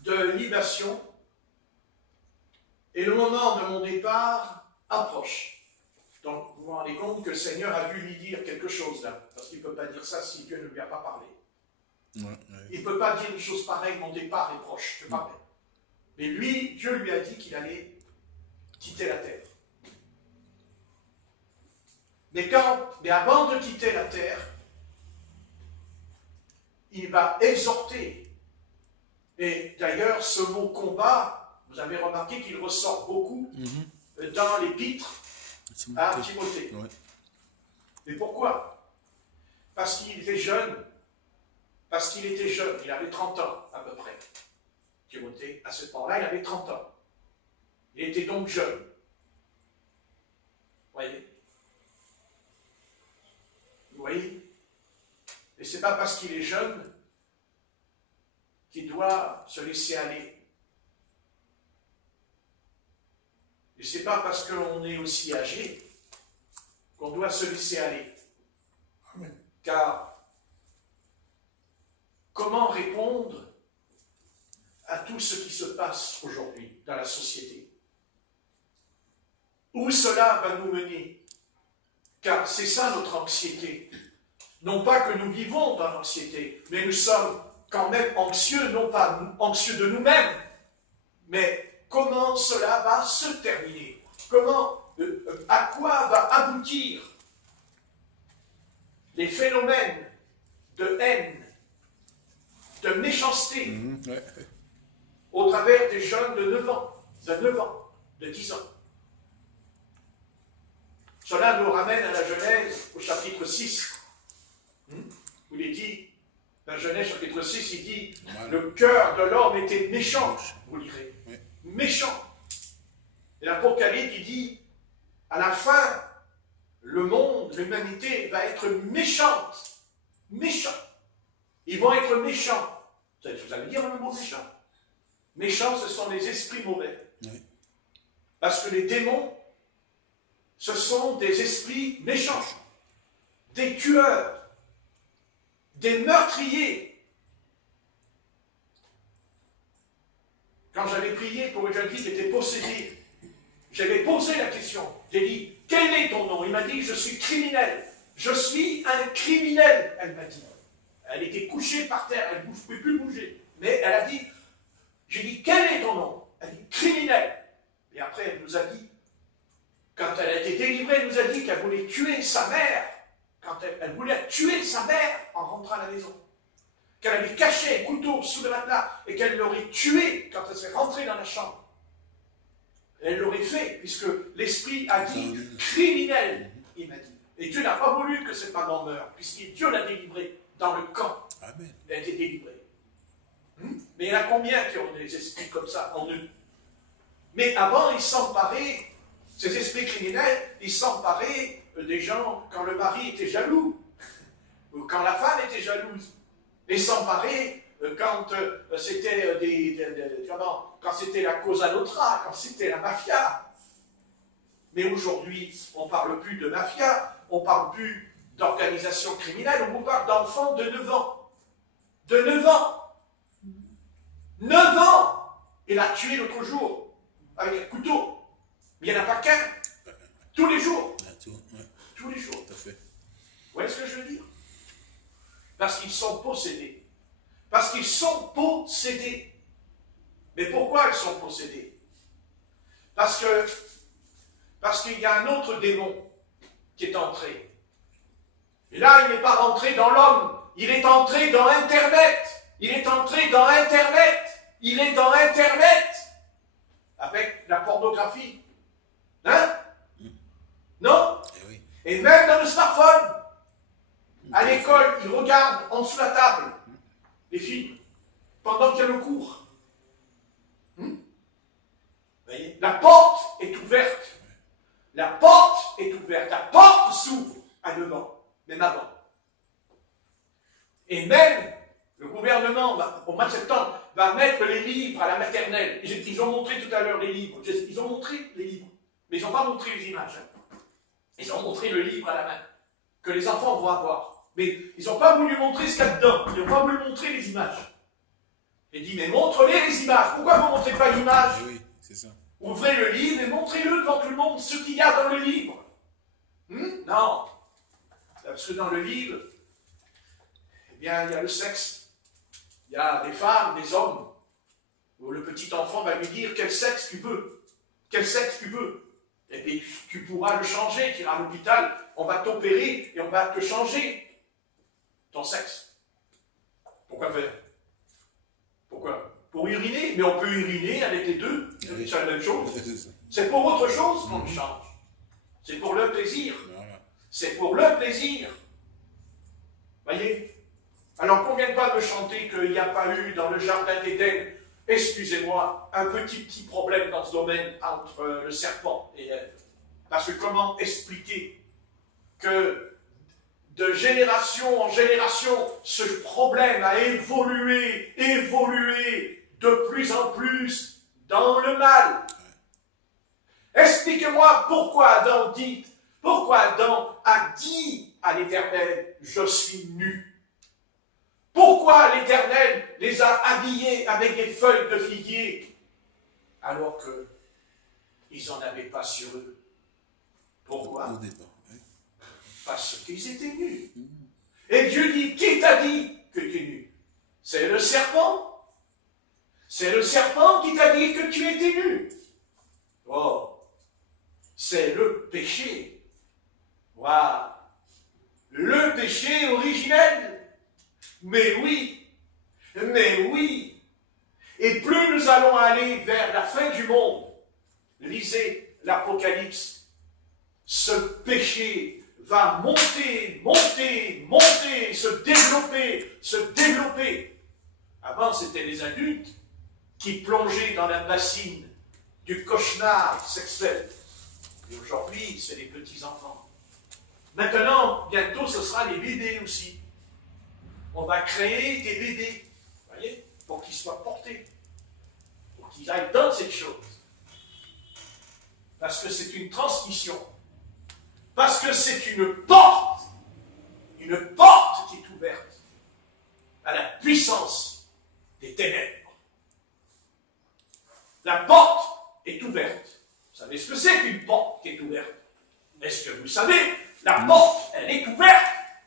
de libation, et le moment de mon départ approche. Donc, vous vous rendez compte que le Seigneur a dû lui dire quelque chose là, parce qu'il ne peut pas dire ça si Dieu ne lui a pas parlé. Il ne peut pas dire une chose pareille, mon départ est proche, je parle. Mais lui, Dieu lui a dit qu'il allait quitter la terre. Mais avant de quitter la terre, il va exhorter. Et d'ailleurs, ce mot combat, vous avez remarqué qu'il ressort beaucoup dans l'épître à Timothée. Ouais. Mais pourquoi? Parce qu'il était jeune. Parce qu'il était jeune. Il avait 30 ans à peu près. Timothée, à ce moment-là, il avait 30 ans. Il était donc jeune. Vous voyez? Et ce n'est pas parce qu'il est jeune qu'il doit se laisser aller. Et ce n'est pas parce qu'on est aussi âgé qu'on doit se laisser aller. Amen. Car comment répondre à tout ce qui se passe aujourd'hui dans la société? Où cela va nous mener? Car c'est ça notre anxiété. Non pas que nous vivons dans l'anxiété, mais nous sommes quand même anxieux, non pas anxieux de nous-mêmes, mais comment cela va se terminer? À quoi va aboutir les phénomènes de haine, de méchanceté, au travers des jeunes de 9 ans, de 10 ans. Cela nous ramène à la Genèse, au chapitre 6, où il est dit, dans Genèse chapitre 6, il dit, le cœur de l'homme était méchant, vous lirez, méchant. Et l'Apocalypse, il dit, à la fin, le monde, l'humanité va être méchante, méchant. Ils vont être méchants. Vous allez dire le mot méchant. Méchants, ce sont les esprits mauvais. Parce que les démons, ce sont des esprits méchants, des tueurs, des meurtriers. Quand j'avais prié pour une jeune fille qui était possédée, j'avais posé la question. J'ai dit, quel est ton nom? Il m'a dit, je suis criminel. Je suis un criminel, elle m'a dit. Elle était couchée par terre, elle ne pouvait plus bouger. Mais elle a dit, j'ai dit, quel est ton nom? Elle dit, criminel. Et après, elle nous a dit, quand elle a été délivrée, elle nous a dit qu'elle voulait tuer sa mère. Quand elle voulait tuer sa mère en rentrant à la maison. Qu'elle avait caché un couteau sous le matelas et qu'elle l'aurait tué quand elle s'est rentrée dans la chambre. Elle l'aurait fait, puisque l'esprit a dit criminel, il m'a dit. Et Dieu n'a pas voulu que cette maman meure, puisque Dieu l'a délivrée dans le camp. Amen. Elle a été délivrée. Mais il y en a combien qui ont des esprits comme ça en eux? Mais avant, ils s'emparaient, ces esprits criminels, ils s'emparaient des gens quand le mari était jaloux, ou quand la femme était jalouse. Ils s'emparaient quand c'était quand c'était la Cosa Nostra, quand c'était la mafia. Mais aujourd'hui, on ne parle plus de mafia, on ne parle plus d'organisation criminelle, on vous parle d'enfants de 9 ans. De 9 ans. 9 ans. Il a tué l'autre jour avec un couteau. Mais il n'y en a pas qu'un. Tous les jours. Tous les jours. Vous voyez ce que je veux dire? Parce qu'ils sont possédés. Parce qu'ils sont possédés. Mais pourquoi ils sont possédés? Parce qu'il y a un autre démon qui est entré. Et là, il n'est pas rentré dans l'homme. Il est entré dans Internet. Il est entré dans Internet. Il est dans Internet. Avec la pornographie. Hein? Non? Et même dans le smartphone. À l'école, ils regardent en dessous la table les films. pendant qu'il y a le cours. Vous voyez? La porte est ouverte. La porte est ouverte. La porte s'ouvre à 9 ans, même avant. Et même, le gouvernement, au mois de septembre, va mettre les livres à la maternelle. Ils ont montré tout à l'heure les livres. Ils ont montré les livres. Mais ils n'ont pas montré les images. Ils ont montré le livre à la main, que les enfants vont avoir. Mais ils n'ont pas voulu montrer ce qu'il y a dedans. Ils n'ont pas voulu montrer les images. Il dit, mais montre-les les images. Pourquoi vous ne montrez pas l'image? Oui, c'est ça. Ouvrez le livre et montrez-le devant tout le monde, ce qu'il y a dans le livre. Non. Parce que dans le livre, eh bien, il y a le sexe. Il y a des femmes, des hommes. Où le petit enfant va lui dire quel sexe tu veux. Quel sexe tu veux. Et puis tu pourras le changer. Tu iras à l'hôpital, on va t'opérer et on va te changer ton sexe. Pourquoi faire? Pourquoi? Pour uriner, mais on peut uriner avec les deux. C'est la même chose. C'est pour autre chose qu'on le change. C'est pour le plaisir. C'est pour le plaisir. Voyez? Alors qu'on ne vienne pas me chanter qu'il n'y a pas eu dans le jardin d'Éden, excusez-moi, un petit problème dans ce domaine entre le serpent et Ève. Parce que comment expliquer que de génération en génération, ce problème a évolué de plus en plus dans le mal. Expliquez-moi pourquoi Adam a dit à l'Éternel, je suis nu. Pourquoi l'Éternel les a habillés avec des feuilles de figuier alors qu'ils n'en avaient pas sur eux? Pourquoi? Au départ, oui. Parce qu'ils étaient nus. Et Dieu dit, qui t'a dit que tu es nu? C'est le serpent. C'est le serpent qui t'a dit que tu étais nu. Oh, c'est le péché. Voilà. Le péché originel. Mais oui. Et plus nous allons aller vers la fin du monde, lisez l'Apocalypse, ce péché va monter, se développer. Avant, c'était les adultes qui plongeaient dans la bassine du cauchemar sexuel. Et aujourd'hui, c'est les petits-enfants. Maintenant, bientôt, ce sera les bébés aussi. On va créer des bébés, voyez, pour qu'ils soient portés, pour qu'ils aillent dans cette chose. Parce que c'est une transmission. Parce que c'est une porte qui est ouverte à la puissance des ténèbres. La porte est ouverte. Vous savez ce que c'est qu'une porte qui est ouverte? Est-ce que vous savez? La porte, elle est ouverte.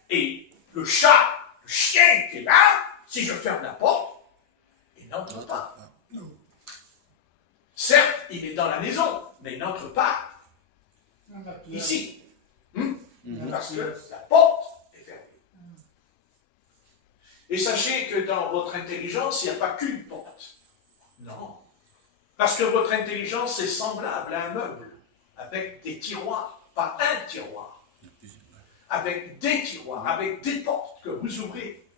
Et le chat, le chien qui est là, si je ferme la porte, il n'entre pas. Certes, il est dans la maison, mais il n'entre pas ici. Parce que la porte est fermée. Et sachez que dans votre intelligence, il n'y a pas qu'une porte. Non. Parce que votre intelligence est semblable à un meuble, avec des tiroirs, pas un tiroir, avec des tiroirs, avec des portes que vous ouvrez.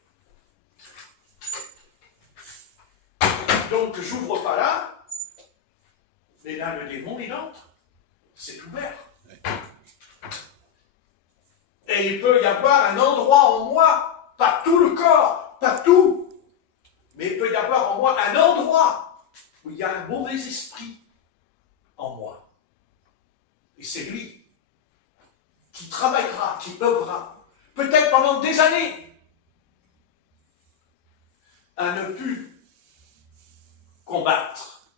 Donc, j'ouvre pas là, mais là, le démon, il entre. C'est ouvert. Et il peut y avoir un endroit en moi, pas tout le corps, pas tout, mais il peut y avoir en moi un endroit où il y a un mauvais esprit en moi. Et c'est lui qui travaillera, qui œuvrera, peut-être pendant des années, à ne plus combattre,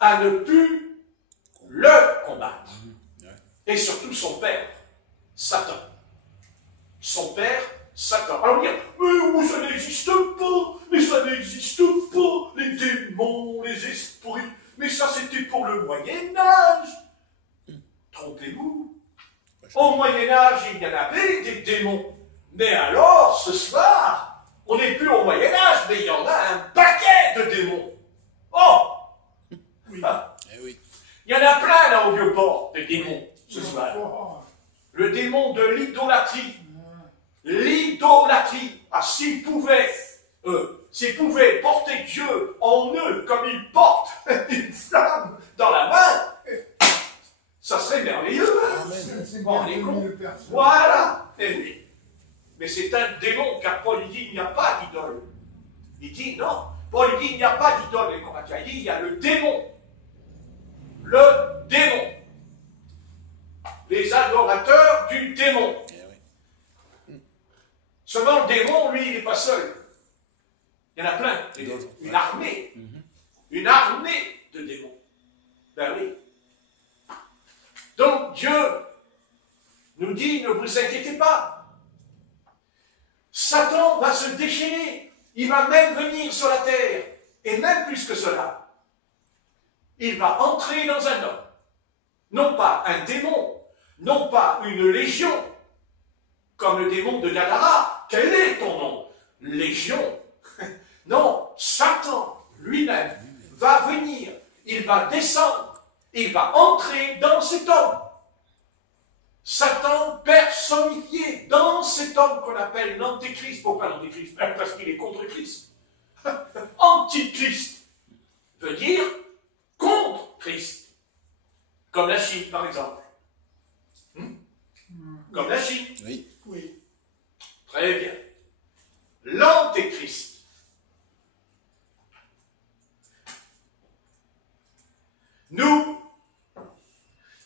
à ne plus le combattre. Et surtout son père, Satan. Son père, Satan. Alors on dit, mais ça n'existe pas, mais ça n'existe pas, les démons, les esprits, mais ça c'était pour le Moyen-Âge. Trompez-vous. Au Moyen-Âge, il y en avait des démons. Mais alors, ce soir, on n'est plus au Moyen-Âge, mais il y en a un paquet de démons. Oh! Oui. Ah. Oui. Il y en a plein là au Vieux-Port, des démons, ce soir. Le démon de l'idolâtrie. L'idolâtrie. Ah, s'il pouvait s'ils pouvaient porter Dieu en eux comme ils portent une flamme dans la main, ça serait merveilleux. Bon, les cons. Voilà. Eh oui. Mais c'est un démon, car Paul dit il n'y a pas d'idole. Il dit non. Paul dit il n'y a pas d'idole. Il dit il y a le démon. Le démon. Les adorateurs du démon. Seulement le démon, lui, il n'est pas seul. Il y en a plein. Une armée. Une armée de démons. Ben oui. Donc Dieu nous dit, ne vous inquiétez pas. Satan va se déchaîner. Il va même venir sur la terre. Et même plus que cela. Il va entrer dans un homme. Non pas un démon. Non pas une légion. Comme le démon de Gadara. Quel est ton nom? Légion. Non, Satan lui-même va venir. Il va descendre. Il va entrer dans cet homme. Satan personnifié dans cet homme qu'on appelle l'antéchrist. Pourquoi l'antéchrist? Parce qu'il est contre Christ. Antichrist veut dire contre Christ. Comme la Chine, par exemple. Comme la Chine. Oui. Oui. Très bien. L'antéchrist.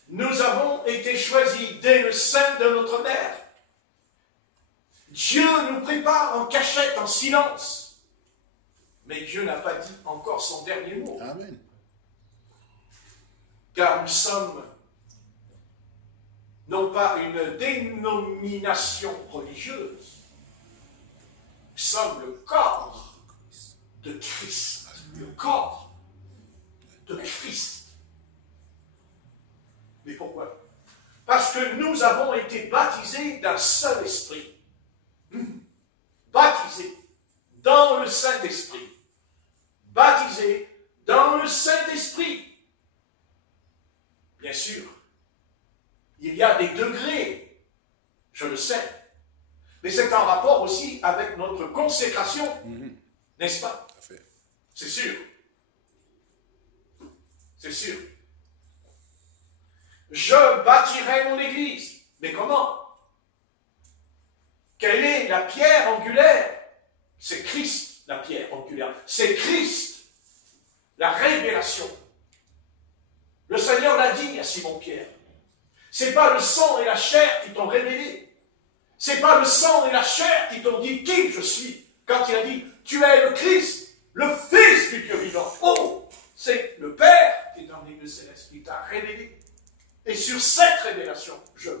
Nous avons été choisis dès le sein de notre mère. Dieu nous prépare en cachette, en silence. Mais Dieu n'a pas dit encore son dernier mot. Amen. Car nous sommes non pas une dénomination religieuse, nous sommes le corps de Christ. Le corps de Christ. Mais pourquoi? Parce que nous avons été baptisés d'un seul esprit. Baptisés dans le Saint-Esprit. Baptisés dans le Saint-Esprit. Bien sûr, il y a des degrés, je le sais. Mais c'est en rapport aussi avec notre consécration, n'est-ce pas? C'est sûr. C'est sûr. Je bâtirai mon église. Mais comment? Quelle est la pierre angulaire? C'est Christ, la pierre angulaire. C'est Christ, la révélation. Le Seigneur l'a dit à Simon-Pierre. C'est pas le sang et la chair qui t'ont révélé. C'est pas le sang et la chair qui t'ont dit qui je suis. Quand il a dit, tu es le Christ, le Fils du Dieu vivant. Oh, c'est le Père qui est dans les lieux célestes, qui t'a révélé. Et sur cette révélation, je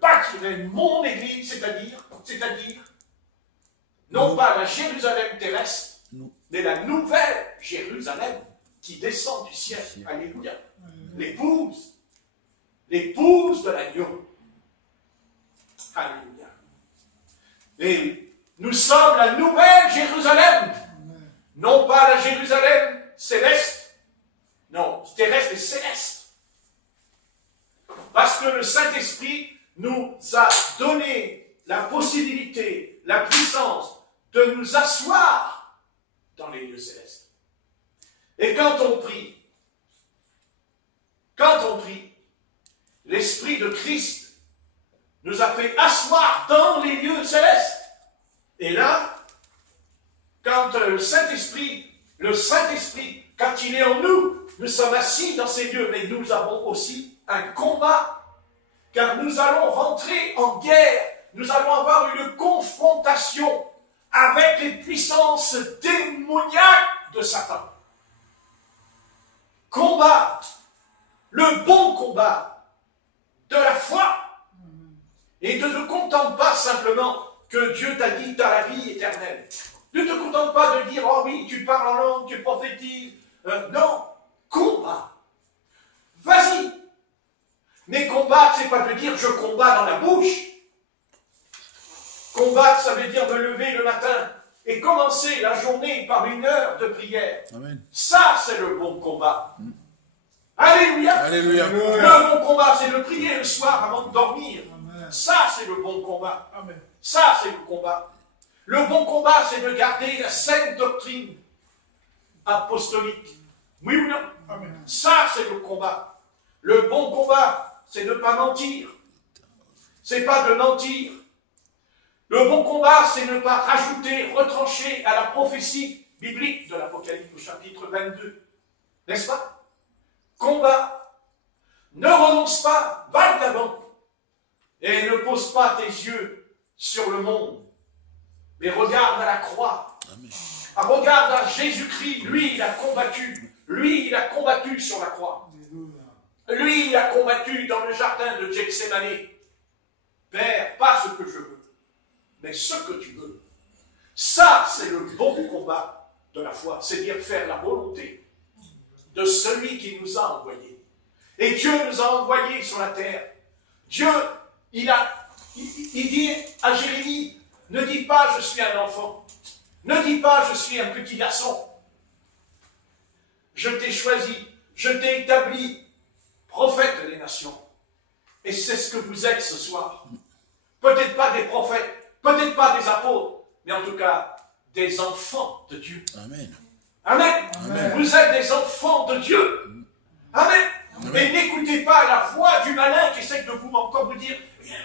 bâtirai mon église, c'est-à-dire, non pas la Jérusalem terrestre, mais la nouvelle Jérusalem qui descend du ciel. Alléluia. L'épouse de l'agneau. Alléluia. Et nous sommes la nouvelle Jérusalem, non pas la Jérusalem céleste, non, terrestre et céleste. Parce que le Saint-Esprit nous a donné la possibilité, la puissance de nous asseoir dans les lieux célestes. Et quand on prie, l'Esprit de Christ nous a fait asseoir dans les lieux célestes. Et là, quand le Saint-Esprit, quand il est en nous, nous sommes assis dans ces lieux, mais nous avons aussi un combat, car nous allons rentrer en guerre, nous allons avoir une confrontation avec les puissances démoniaques de Satan. Combat, le bon combat de la foi, et ne te contente pas simplement que Dieu t'a dit tu as la vie éternelle. Ne te contente pas de dire oh oui, tu parles en langue, tu prophétises. Non, combat. Vas-y. Mais combattre, c'est pas de dire je combats dans la bouche. Combattre, ça veut dire me lever le matin et commencer la journée par une heure de prière. Amen. Ça, c'est le bon combat. Alléluia. Alléluia. Le bon combat, c'est de prier le soir avant de dormir. Amen. Ça, c'est le bon combat. Amen. Ça, c'est le combat. Le bon combat, c'est de garder la saine doctrine apostolique. Oui ou non? Amen. Ça, c'est le combat. Le bon combat, c'est de ne pas mentir. C'est pas de mentir. Le bon combat, c'est ne pas rajouter, retrancher à la prophétie biblique de l'Apocalypse au chapitre 22. N'est-ce pas? Combat. Ne renonce pas, va de l'avant. Et ne pose pas tes yeux sur le monde. Mais regarde à la croix. Amen. Regarde à Jésus-Christ. Lui, il a combattu. Lui, il a combattu sur la croix. Lui, il a combattu dans le jardin de Gethsémani. Père, pas ce que je veux, mais ce que tu veux. Ça, c'est le bon combat de la foi. C'est dire faire la volonté de celui qui nous a envoyés. Et Dieu nous a envoyés sur la terre. Dieu, il dit à Jérémie, ne dis pas je suis un enfant. Ne dis pas je suis un petit garçon. Je t'ai choisi, je t'ai établi prophète des nations. Et c'est ce que vous êtes ce soir. Peut-être pas des prophètes, peut-être pas des apôtres, mais en tout cas des enfants de Dieu. Amen. Amen. Amen. Vous êtes des enfants de Dieu. Amen. Et n'écoutez pas la voix du malin qui essaie de vous encore vous dire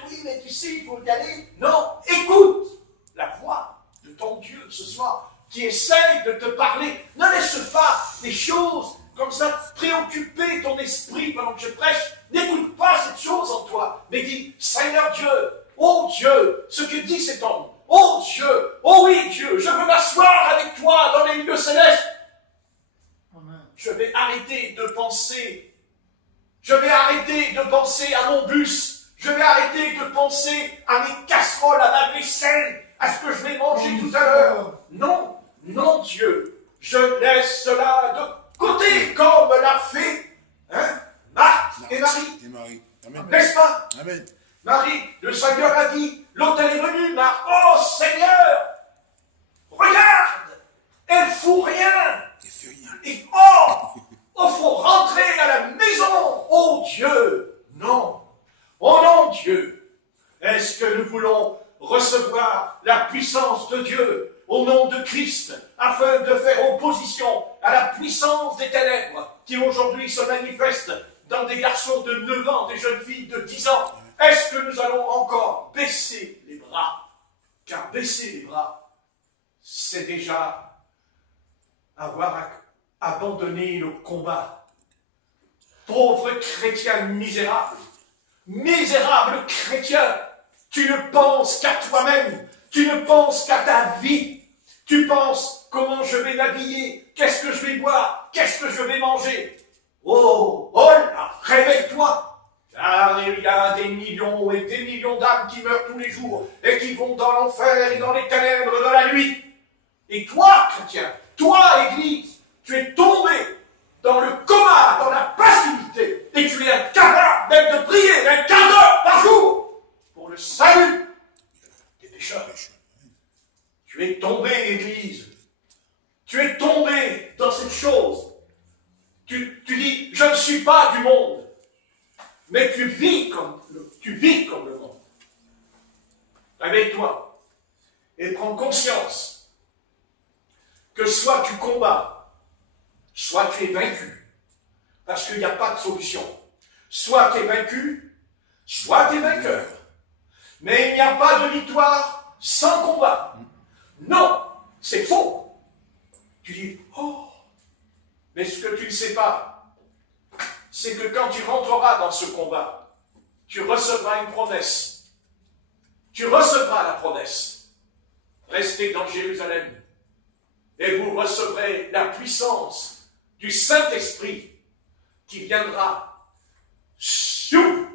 oui, mais tu sais, il faut y aller. Non, écoute la voix de ton Dieu ce soir qui essaye de te parler. Ne laisse pas les choses comme ça préoccuper ton esprit pendant que je prêche. N'écoute pas cette chose en toi, mais dis Seigneur Dieu, oh Dieu, ce que dit cet homme, oh Dieu, oh oui Dieu, je veux m'asseoir avec toi dans les lieux célestes. Amen. Je vais arrêter de penser. Je vais arrêter de penser à mon bus. Je vais arrêter de penser à mes casseroles, à ma vaisselle, à ce que je vais manger tout à l'heure. Non, non Dieu, je laisse cela de côté comme l'a fait Marthe et Marie. Et Marie. Amen. N'est-ce pas? Amen. Marie, le Seigneur a dit, l'autel est venu, Marthe, oh Seigneur, regarde, elle fout rien. Et fais rien. Et oh, faut rentrer à la maison. Oh Dieu, non. Oh non Dieu. Est-ce que nous voulons recevoir la puissance de Dieu au nom de Christ afin de faire opposition à la puissance des ténèbres qui aujourd'hui se manifestent dans des garçons de 9 ans, des jeunes filles de 10 ans? Est-ce que nous allons encore baisser les bras? Car baisser les bras, c'est déjà avoir abandonné le combat. Pauvre chrétien misérable, misérable chrétien, tu ne penses qu'à toi-même, tu ne penses qu'à ta vie, tu penses comment je vais m'habiller, qu'est-ce que je vais boire, qu'est-ce que je vais manger. Oh là, réveille-toi, car il y a des millions et des millions d'âmes qui meurent tous les jours et qui vont dans l'enfer et dans les ténèbres de la nuit. Et toi, chrétien, toi, Église, tu es tombé dans le coma, dans la passivité, et tu es incapable même de prier un quart d'heure par jour pour le salut des pécheurs. Tu es tombé, Église. Tu es tombé dans cette chose. Tu dis, je ne suis pas du monde, mais tu vis comme le monde. Réveille-toi et prends conscience que soit tu combats, soit tu es vaincu, parce qu'il n'y a pas de solution. Soit tu es vaincu, soit tu es vainqueur. Mais il n'y a pas de victoire sans combat. Non, c'est faux. Tu dis, oh, mais ce que tu ne sais pas, c'est que quand tu rentreras dans ce combat, tu recevras une promesse. Tu recevras la promesse. Restez dans Jérusalem et vous recevrez la puissance du Saint-Esprit qui viendra sur vous.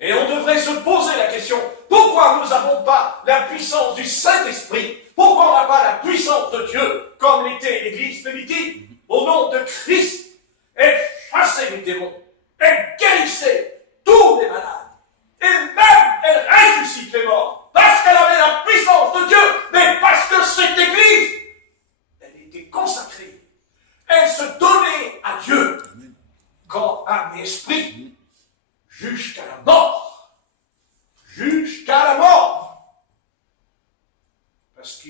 Et on devrait se poser la question, pourquoi nous n'avons pas la puissance du Saint-Esprit? Pourquoi on n'a pas la puissance de Dieu, comme l'était l'Église primitive, au nom de Christ? Et chassez les démons, et guérissez tous les malades, et même elle ressuscite les morts, parce qu'elle avait la puissance de Dieu, mais parce que cette Église, elle était consacrée, elle se donnait à Dieu, corps, âme et esprit, jusqu'à la mort. Jusqu'à la mort. Parce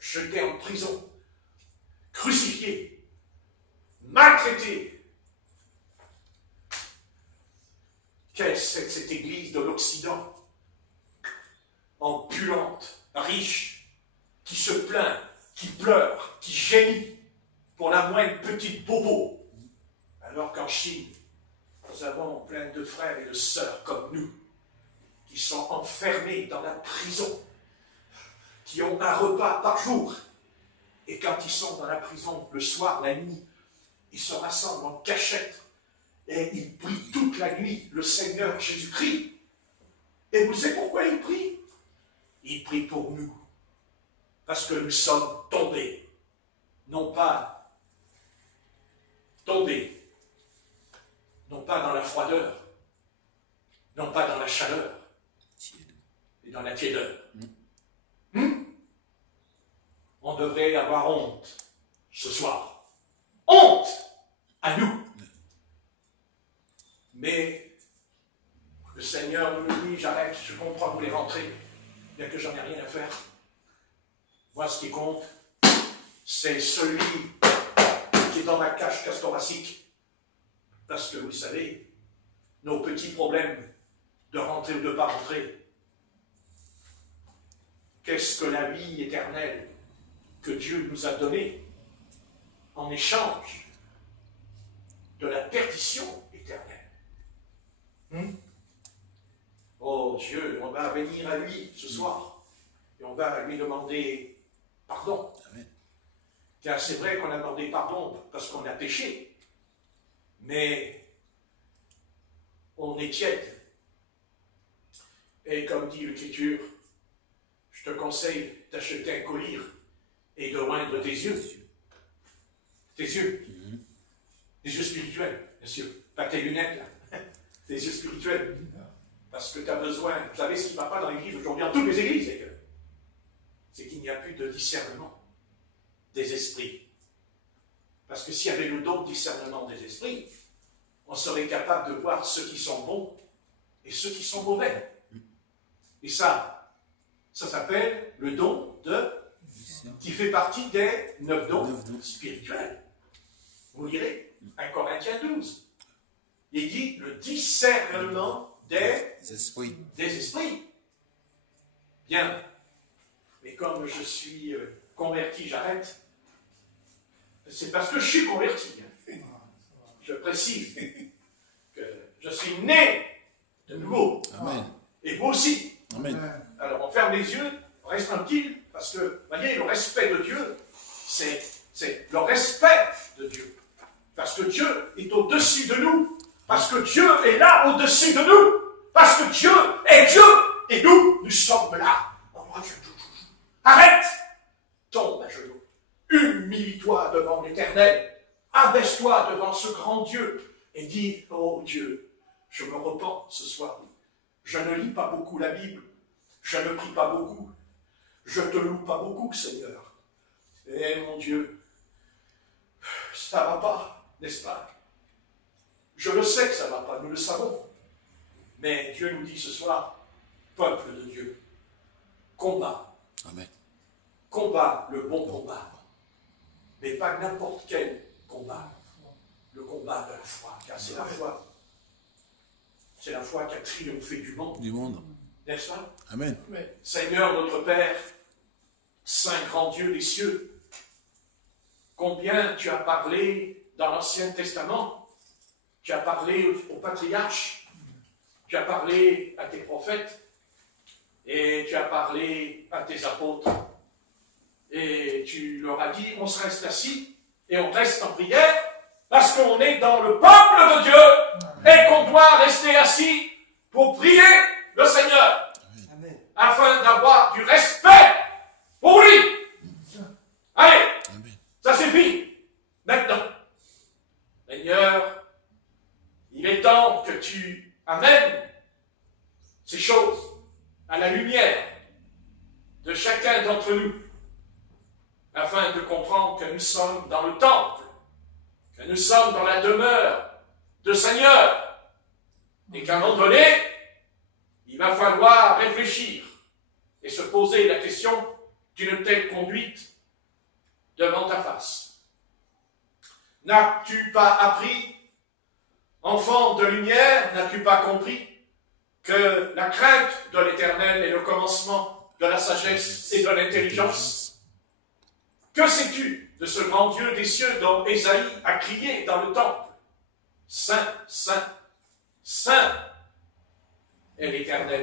jeté en prison, crucifié, maltraité. Qu'est-ce que cette église de l'Occident, opulente, riche, qui se plaint, qui pleure, qui gémit pour la moindre petite bobo, alors qu'en Chine, nous avons plein de frères et de sœurs comme nous, qui sont enfermés dans la prison, qui ont un repas par jour, et quand ils sont dans la prison le soir, la nuit, ils se rassemblent en cachette, et ils prient toute la nuit le Seigneur Jésus-Christ. Et vous savez pourquoi ils prient? Ils prient pour nous, parce que nous sommes tombés, non pas tombés, non pas dans la froideur, non pas dans la chaleur, mais dans la tiédeur. On devrait avoir honte ce soir. Honte à nous. Mais le Seigneur nous dit, j'arrête, je comprends que vous voulez rentrer, bien que j'en ai rien à faire. Moi, ce qui compte, c'est celui qui est dans ma cage thoracique. Parce que, vous savez, nos petits problèmes de rentrer ou de ne pas rentrer, qu'est-ce que la vie éternelle que Dieu nous a donnée en échange de la perdition éternelle? Oh Dieu, on va venir à lui ce soir et on va lui demander pardon. Amen. Car c'est vrai qu'on a demandé pardon parce qu'on a péché, mais on est tiède. Et comme dit l'Écriture, je te conseille d'acheter un collier et de oindre tes yeux. Tes yeux. Tes yeux spirituels, bien sûr. Pas tes lunettes, là. Tes yeux spirituels. Parce que tu as besoin, vous savez ce qui ne va pas dans l'église aujourd'hui, dans toutes les églises d'ailleurs, c'est qu'il n'y a plus de discernement des esprits. Parce que s'il y avait le don de discernement des esprits, on serait capable de voir ceux qui sont bons et ceux qui sont mauvais. Et ça s'appelle le don qui fait partie des 9 dons spirituels. Vous lirez 1 Corinthiens 12. Il dit le discernement des esprits. Bien. Mais comme je suis converti, j'arrête. C'est parce que je suis converti. Je précise que je suis né de nouveau. Amen. Et vous aussi. Amen. Alors on ferme les yeux, on reste tranquille, parce que, vous voyez, le respect de Dieu, c'est le respect de Dieu. Parce que Dieu est au-dessus de nous. Parce que Dieu est là au-dessus de nous. Parce que Dieu est Dieu. Et nous sommes là. Arrête. Tombe à genoux. Humilie-toi devant l'Éternel. Abaisse-toi devant ce grand Dieu. Et dis, oh Dieu, je me repens ce soir. Je ne lis pas beaucoup la Bible. Je ne prie pas beaucoup. Je te loue pas beaucoup, Seigneur. Et mon Dieu, ça va pas, n'est-ce pas? Je le sais que ça ne va pas, nous le savons. Mais Dieu nous dit ce soir, peuple de Dieu, combat. Amen. Combat le bon combat. Mais pas n'importe quel combat. Le combat de la foi. Car c'est la foi. C'est la foi qui a triomphé du monde. Du monde. N'est-ce pas? Amen. Seigneur notre Père, Saint grand Dieu des cieux, combien tu as parlé dans l'Ancien Testament. Tu as parlé aux patriarches, tu as parlé à tes prophètes, et tu as parlé à tes apôtres. Et tu leur as dit, on se reste assis, et on reste en prière, parce qu'on est dans le peuple de Dieu, et qu'on doit rester assis pour prier le Seigneur, afin d'avoir du respect pour lui. Allez, ça suffit. Maintenant, Seigneur, il est temps que tu amènes ces choses à la lumière de chacun d'entre nous, afin de comprendre que nous sommes dans le temple, que nous sommes dans la demeure de Seigneur, et qu'à un moment donné, il va falloir réfléchir et se poser la question, qu'une telle conduite devant ta face? N'as-tu pas appris, enfant de lumière, n'as-tu pas compris que la crainte de l'Éternel est le commencement de la sagesse et de l'intelligence? Que sais-tu de ce grand Dieu des cieux dont Ésaïe a crié dans le temple? Saint, Saint, Saint est l'Éternel.